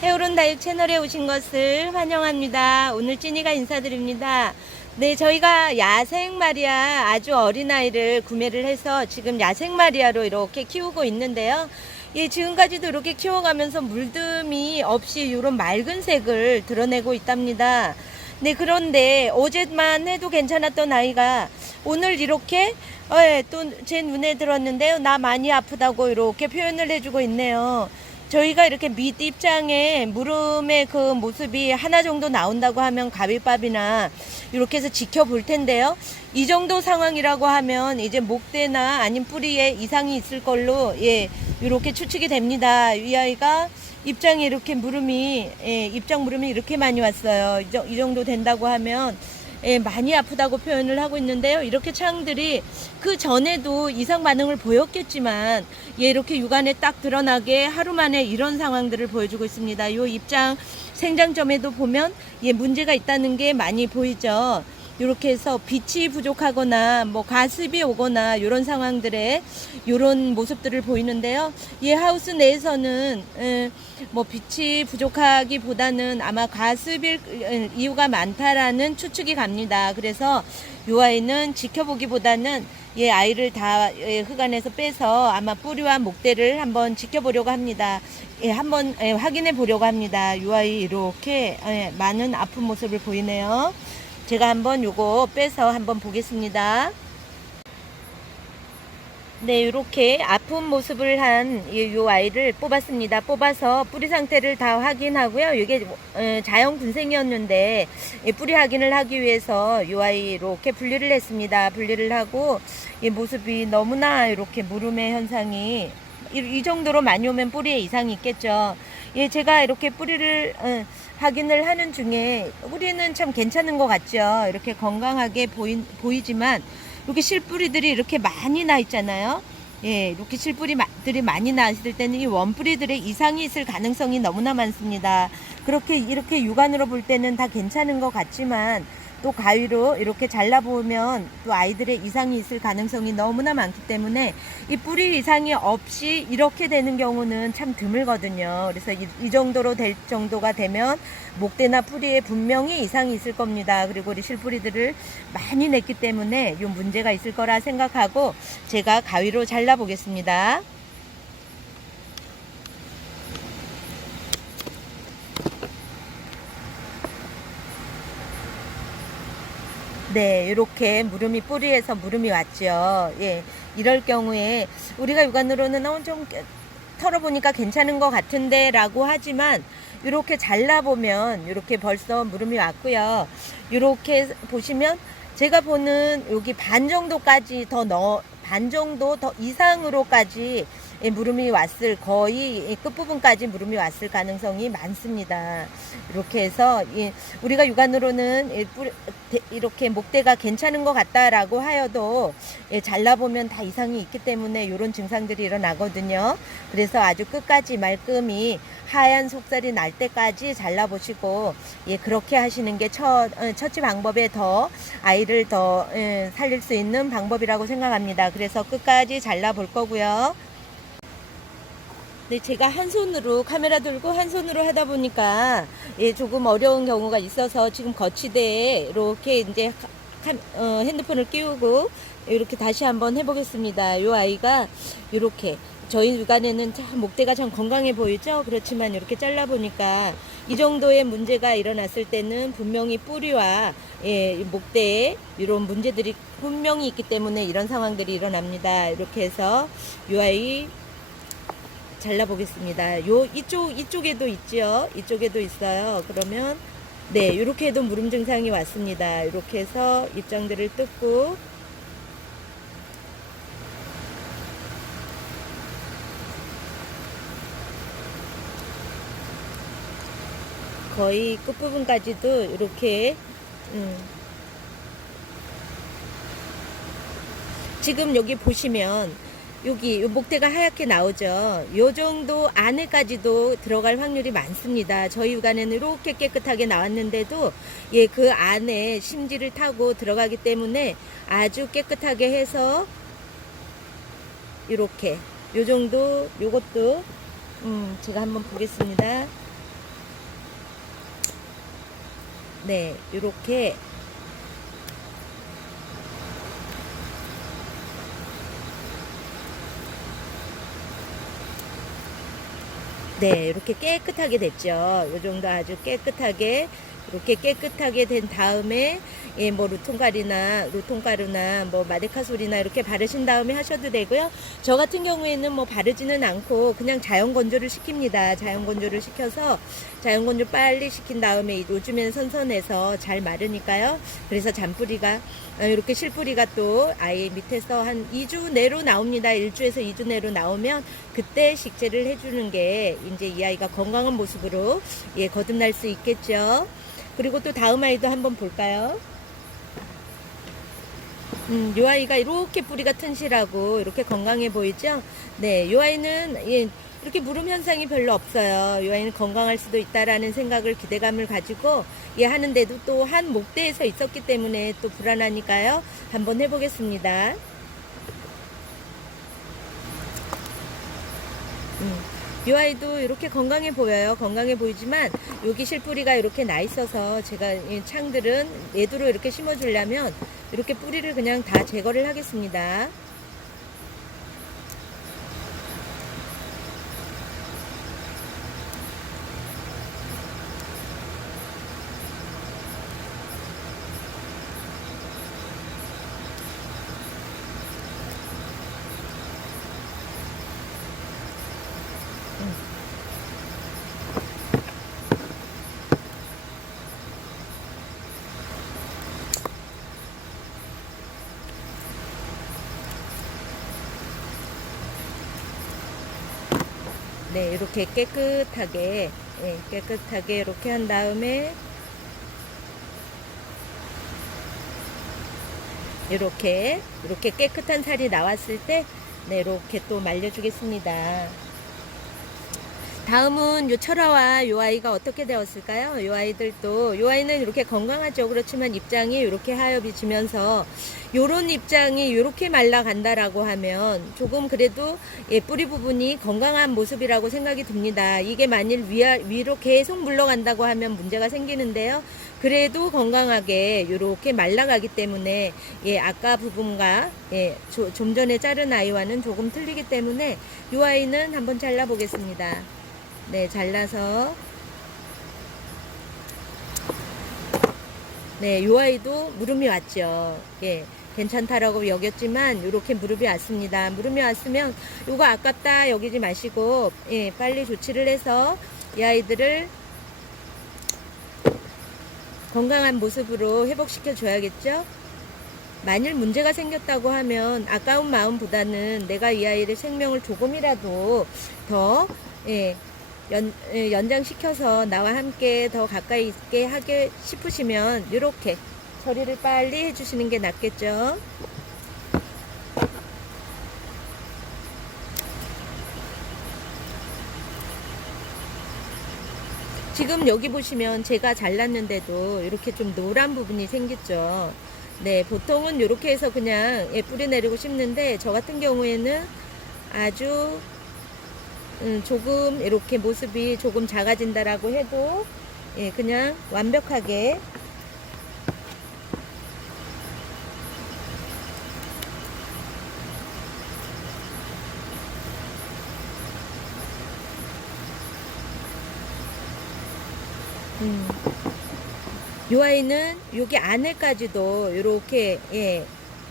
해오른 다육 채널에 오신 것을 환영합니다. 오늘 찐이가 인사드립니다. 네, 저희가 야생 마리아 아주 어린 아이를 구매를 해서 지금 야생 마리아로 이렇게 키우고 있는데요. 예, 지금까지도 이렇게 키워가면서 물듬이 없이 이런 맑은 색을 드러내고 있답니다. 네, 그런데 어제만 해도 괜찮았던 아이가 오늘 이렇게 또 제 눈에 들었는데요. 나 많이 아프다고 이렇게 표현을 해주고 있네요. 저희가 이렇게 밑 입장에 물음의 그 모습이 하나 정도 나온다고 하면 가위밥이나 이렇게 해서 지켜볼 텐데요. 이 정도 상황이라고 하면 이제 목대나 아닌 뿌리에 이상이 있을 걸로 이렇게 추측이 됩니다. 이 아이가 입장에 이렇게 물음이 입장 물음이 이렇게 많이 왔어요. 이 정도 된다고 하면 많이 아프다고 표현을 하고 있는데요. 이렇게 창들이 그 전에도 이상 반응을 보였겠지만 이렇게 육안에 딱 드러나게 하루 만에 이런 상황들을 보여주고 있습니다. 이 입장 생장점에도 보면 문제가 있다는 게 많이 보이죠. 이렇게 해서 빛이 부족하거나 뭐 가습이 오거나 이런 상황들에 이런 모습들을 보이는데요. 이 하우스 내에서는 뭐 빛이 부족하기보다는 아마 가습일 이유가 많다라는 추측이 갑니다. 그래서 이 아이는 지켜보기보다는 아이를 다 흙안에서 빼서 아마 뿌리와 목대를 한번 지켜보려고 합니다. 한번 확인해 보려고 합니다. 이 아이 이렇게 많은 아픈 모습을 보이네요. 제가 한번 요거 빼서 한번 보겠습니다. 네, 이렇게 아픈 모습을 한 요 아이를 뽑았습니다. 뽑아서 뿌리 상태를 다 확인하고요. 이게 자연 군생이었는데 뿌리 확인을 하기 위해서 요 아이 이렇게 분리를 했습니다. 분리를 하고 이 모습이 너무나 이렇게 물음의 현상이 이 정도로 많이 오면 뿌리에 이상이 있겠죠. 제가 이렇게 뿌리를 확인을 하는 중에 뿌리는 참 괜찮은 것 같죠. 이렇게 건강하게 보이지만 이렇게 실뿌리들이 이렇게 많이 나 있잖아요. 이렇게 실뿌리들이 많이 나 있을 때는 이 원뿌리들의 이상이 있을 가능성이 너무나 많습니다. 이렇게 육안으로 볼 때는 다 괜찮은 것 같지만 또 가위로 이렇게 잘라보면 또 아이들의 이상이 있을 가능성이 너무나 많기 때문에 이 뿌리 이상이 없이 이렇게 되는 경우는 참 드물거든요. 그래서 이 정도로 될 정도가 되면 목대나 뿌리에 분명히 이상이 있을 겁니다. 그리고 우리 실뿌리들을 많이 냈기 때문에 이 문제가 있을 거라 생각하고 제가 가위로 잘라보겠습니다. 네, 이렇게 물음이 뿌리에서 물음이 왔죠. 이럴 경우에 우리가 육안으로는 좀 털어보니까 괜찮은 것 같은데 라고 하지만 이렇게 잘라보면 이렇게 벌써 물음이 왔고요. 이렇게 보시면 제가 보는 여기 반 정도까지 반 정도 더 이상으로까지 물음이 왔을 거의 끝부분까지 물음이 왔을 가능성이 많습니다. 이렇게 해서 우리가 육안으로는 이렇게 목대가 괜찮은 것 같다라고 하여도 잘라보면 다 이상이 있기 때문에 이런 증상들이 일어나거든요. 그래서 아주 끝까지 말끔히 하얀 속살이 날 때까지 잘라보시고 그렇게 하시는 게 첫째 방법에 더 아이를 더 살릴 수 있는 방법이라고 생각합니다. 그래서 끝까지 잘라볼 거고요. 네, 제가 한 손으로 카메라 들고 한 손으로 하다 보니까 조금 어려운 경우가 있어서 지금 거치대에 이렇게 이제 핸드폰을 끼우고 이렇게 다시 한번 해보겠습니다. 이 아이가 이렇게 저희 육안에는 참 목대가 참 건강해 보이죠. 그렇지만 이렇게 잘라 보니까 이 정도의 문제가 일어났을 때는 분명히 뿌리와 목대에 이런 문제들이 분명히 있기 때문에 이런 상황들이 일어납니다. 이렇게 해서 이 아이 잘라보겠습니다. 이쪽에도 있죠. 이쪽에도 있어요. 그러면 네, 이렇게 해도 물음 증상이 왔습니다. 이렇게 해서 입장들을 뜯고 거의 끝부분까지도 이렇게 지금 여기 보시면 여기 목대가 하얗게 나오죠. 요 정도 안에까지도 들어갈 확률이 많습니다. 저희 육안에는 이렇게 깨끗하게 나왔는데도 그 안에 심지를 타고 들어가기 때문에 아주 깨끗하게 해서 이렇게 요 정도 요것도 제가 한번 보겠습니다. 네, 요렇게 네, 이렇게 깨끗하게 됐죠. 요 정도 아주 깨끗하게, 이렇게 깨끗하게 된 다음에, 예, 뭐, 루통가루나, 뭐, 마데카솔이나 이렇게 바르신 다음에 하셔도 되고요. 저 같은 경우에는 뭐, 바르지는 않고, 그냥 자연 건조를 시킵니다. 자연 건조를 시켜서, 자연 건조 빨리 시킨 다음에, 요즘에는 선선해서 잘 마르니까요. 그래서 잔뿌리가, 이렇게 실뿌리가 또 아예 밑에서 한 2주 내로 나옵니다. 1주에서 2주 내로 나오면, 그때 식재를 해주는 게 이제 이 아이가 건강한 모습으로 예, 거듭날 수 있겠죠. 그리고 또 다음 아이도 한번 볼까요? 이 아이가 이렇게 뿌리가 튼실하고 이렇게 건강해 보이죠? 네, 이 아이는 예, 이렇게 무름 현상이 별로 없어요. 이 아이는 건강할 수도 있다라는 생각을 기대감을 가지고 예, 하는데도 또 한 목대에서 있었기 때문에 또 불안하니까요. 한번 해보겠습니다. 이 아이도 이렇게 건강해 보여요. 건강해 보이지만 여기 실뿌리가 이렇게 나 있어서 제가 이 창들은 내두로 이렇게 심어 주려면 이렇게 뿌리를 그냥 다 제거를 하겠습니다. 네, 이렇게 깨끗하게 예, 깨끗하게 이렇게 한 다음에 이렇게 깨끗한 살이 나왔을 때 네, 이렇게 또 말려주겠습니다. 다음은 요 철화와 요 아이가 어떻게 되었을까요? 요 아이들도 요 아이는 이렇게 건강하죠. 그렇지만 입장이 이렇게 하엽이 지면서 요런 입장이 이렇게 말라간다라고 하면 조금 그래도 예, 뿌리 부분이 건강한 모습이라고 생각이 듭니다. 이게 만일 위로 계속 물러간다고 하면 문제가 생기는데요. 그래도 건강하게 이렇게 말라가기 때문에 예, 아까 부분과 예, 좀 전에 자른 아이와는 조금 틀리기 때문에 이 아이는 한번 잘라 보겠습니다. 네, 잘라서 네, 이 아이도 무름이 왔죠. 예, 괜찮다라고 여겼지만 이렇게 무릎이 왔습니다. 무릎이 왔으면 이거 아깝다 여기지 마시고 예, 빨리 조치를 해서 이 아이들을 건강한 모습으로 회복시켜 줘야겠죠. 만일 문제가 생겼다고 하면 아까운 마음보다는 내가 이 아이의 생명을 조금이라도 더 예, 연장시켜서 나와 함께 더 가까이 있게 하게 싶으시면 이렇게 처리를 빨리 해주시는 게 낫겠죠. 지금 여기 보시면 제가 잘랐는데도 이렇게 좀 노란 부분이 생겼죠. 네, 보통은 이렇게 해서 그냥 예, 뿌리 내리고 심는데 저 같은 경우에는 아주 조금 이렇게 모습이 조금 작아진다라고 해도 예, 그냥 완벽하게 요 아이는 여기 안에까지도 이렇게 예,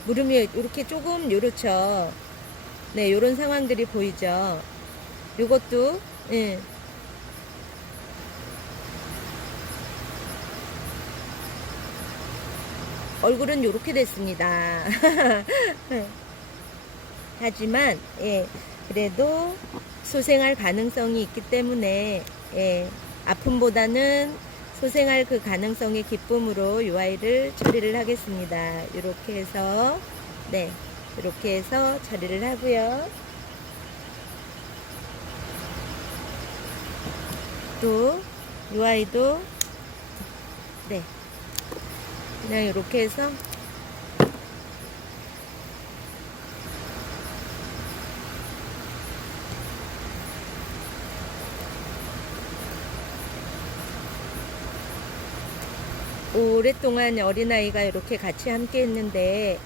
무릎이 이렇게 조금 요렇죠. 네, 요런 상황들이 보이죠. 요것도 예. 얼굴은 요렇게 됐습니다. 하지만 예, 그래도 소생할 가능성이 있기 때문에 예, 아픔보다는 소생할 그 가능성의 기쁨으로 이 아이를 처리를 하겠습니다. 이렇게 해서 네, 이렇게 해서 처리를 하고요. 또 이 아이도 네, 그냥 이렇게 해서 오랫동안 어린아이가 이렇게 같이 함께 했는데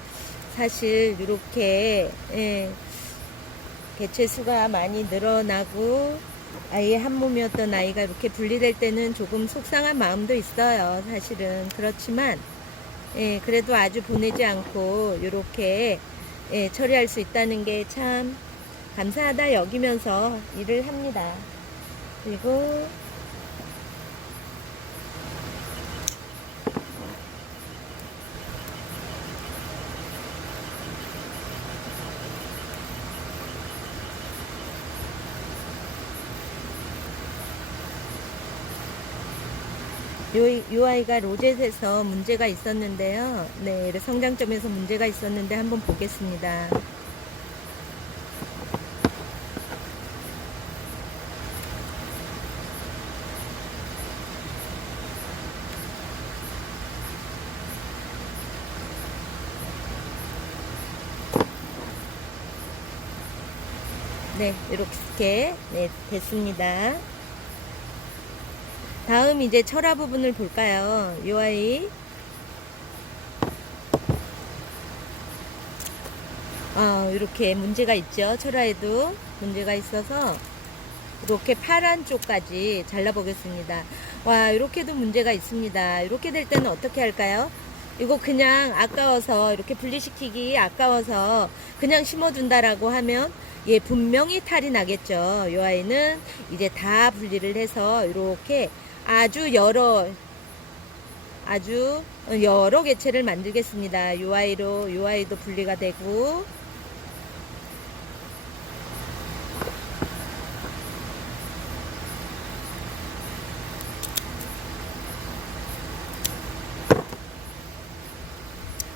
사실 이렇게 개체 수가 많이 늘어나고 아예 한 몸이었던 아이가 이렇게 분리될 때는 조금 속상한 마음도 있어요. 사실은 그렇지만 그래도 아주 보내지 않고 이렇게 처리할 수 있다는 게 참 감사하다 여기면서 일을 합니다. 그리고 요 아이가 로젯에서 문제가 있었는데요. 네, 성장점에서 문제가 있었는데 한번 보겠습니다. 네, 이렇게 됐습니다. 다음 이제 철화 부분을 볼까요? 이 아이 이렇게 문제가 있죠. 철화에도 문제가 있어서 이렇게 파란 쪽까지 잘라 보겠습니다. 와, 이렇게도 문제가 있습니다. 이렇게 될 때는 어떻게 할까요? 이거 그냥 아까워서 이렇게 분리시키기 아까워서 그냥 심어둔다라고 하면 분명히 탈이 나겠죠. 이 아이는 이제 다 분리를 해서 이렇게 아주 여러 개체를 만들겠습니다. 이 아이도 분리가 되고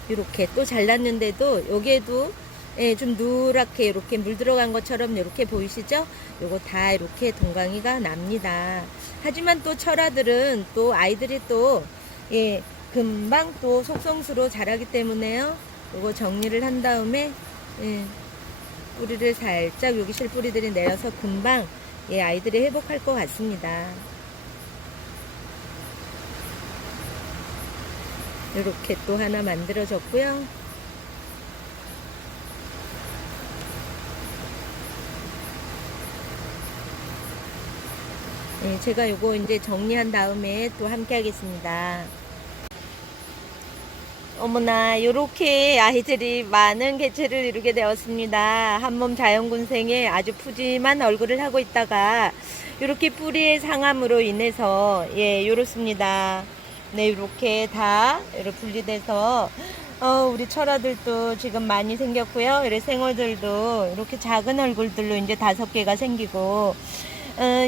이렇게 또 잘랐는데도 여기에도 좀 누렇게 이렇게 물 들어간 것처럼 이렇게 보이시죠? 요거 다 이렇게 동강이가 납니다. 하지만 또 철화들은 또 아이들이 또 금방 또 속성수로 자라기 때문에요. 요거 정리를 한 다음에 뿌리를 살짝 여기 실뿌리들이 내려서 금방 아이들이 회복할 것 같습니다. 이렇게 또 하나 만들어졌고요. 제가 요거 이제 정리한 다음에 또 함께 하겠습니다. 어머나, 요렇게 아이들이 많은 개체를 이루게 되었습니다. 한몸 자연군생에 아주 푸짐한 얼굴을 하고 있다가 요렇게 뿌리의 상함으로 인해서 요렇습니다. 네, 이렇게 다 이렇게 분리돼서 우리 철화들도 지금 많이 생겼고요. 이렇게 생얼들도 이렇게 작은 얼굴들로 이제 5개가 생기고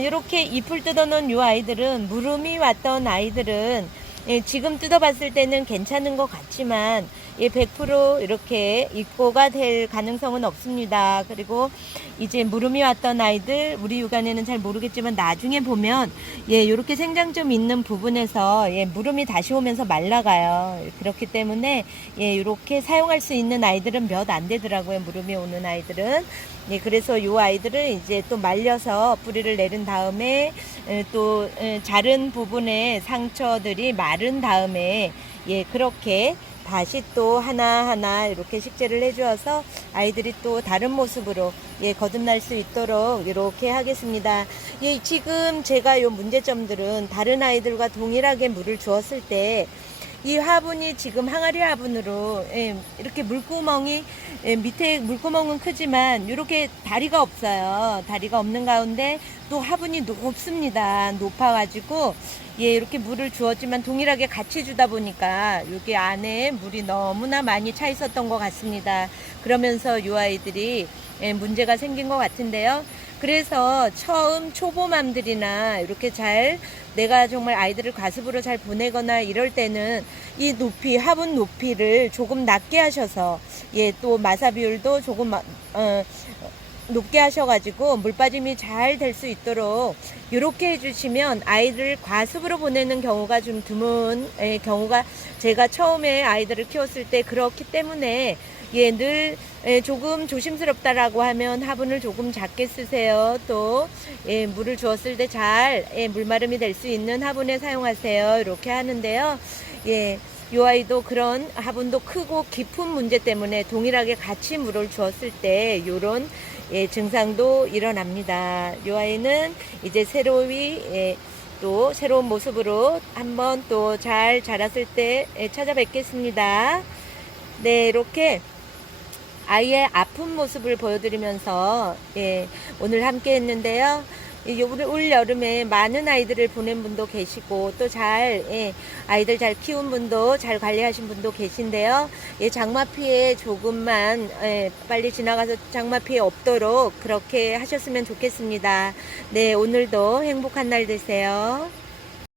이렇게 잎을 뜯어놓은 요 아이들은 무름이 왔던 아이들은 지금 뜯어봤을 때는 괜찮은 것 같지만 100% 이렇게 입고가 될 가능성은 없습니다. 그리고 이제 무름이 왔던 아이들 우리 육안에는 잘 모르겠지만 나중에 보면 이렇게 생장점 있는 부분에서 무름이 다시 오면서 말라가요. 그렇기 때문에 이렇게 사용할 수 있는 아이들은 몇 안 되더라고요. 무름이 오는 아이들은. 그래서 요 아이들을 이제 또 말려서 뿌리를 내린 다음에 또 자른 부분에 상처들이 마른 다음에 그렇게 다시 또 하나하나 이렇게 식재를 해주어서 아이들이 또 다른 모습으로 거듭날 수 있도록 이렇게 하겠습니다. 지금 제가 요 문제점들은 다른 아이들과 동일하게 물을 주었을 때 이 화분이 지금 항아리 화분으로 이렇게 물구멍이 밑에 물구멍은 크지만 이렇게 다리가 없어요. 다리가 없는 가운데 또 화분이 높습니다. 높아가지고 이렇게 물을 주었지만 동일하게 같이 주다 보니까 여기 안에 물이 너무나 많이 차 있었던 것 같습니다. 그러면서 이 아이들이 문제가 생긴 것 같은데요. 그래서 처음 초보맘들이나 이렇게 내가 정말 아이들을 과습으로 잘 보내거나 이럴 때는 이 높이, 화분 높이를 조금 낮게 하셔서 또 마사 비율도 조금 높게 하셔가지고 물 빠짐이 잘 될 수 있도록 이렇게 해주시면 아이를 과습으로 보내는 경우가 좀 드문 경우가 제가 처음에 아이들을 키웠을 때 그렇기 때문에 늘 조금 조심스럽다라고 하면 화분을 조금 작게 쓰세요. 또 물을 주었을 때 잘 물마름이 될 수 있는 화분에 사용하세요. 이렇게 하는데요. 예, 요 아이도 그런 화분도 크고 깊은 문제 때문에 동일하게 같이 물을 주었을 때 요런 예, 증상도 일어납니다. 요 아이는 이제 또 새로운 모습으로 한번 또 잘 자랐을 때 예, 찾아뵙겠습니다. 네, 이렇게 아이의 아픈 모습을 보여드리면서 예, 오늘 함께 했는데요. 올 여름에 많은 아이들을 보낸 분도 계시고 또 예, 아이들 잘 키운 분도 잘 관리하신 분도 계신데요. 예, 장마 피해 조금만 예, 빨리 지나가서 장마 피해 없도록 그렇게 하셨으면 좋겠습니다. 네, 오늘도 행복한 날 되세요.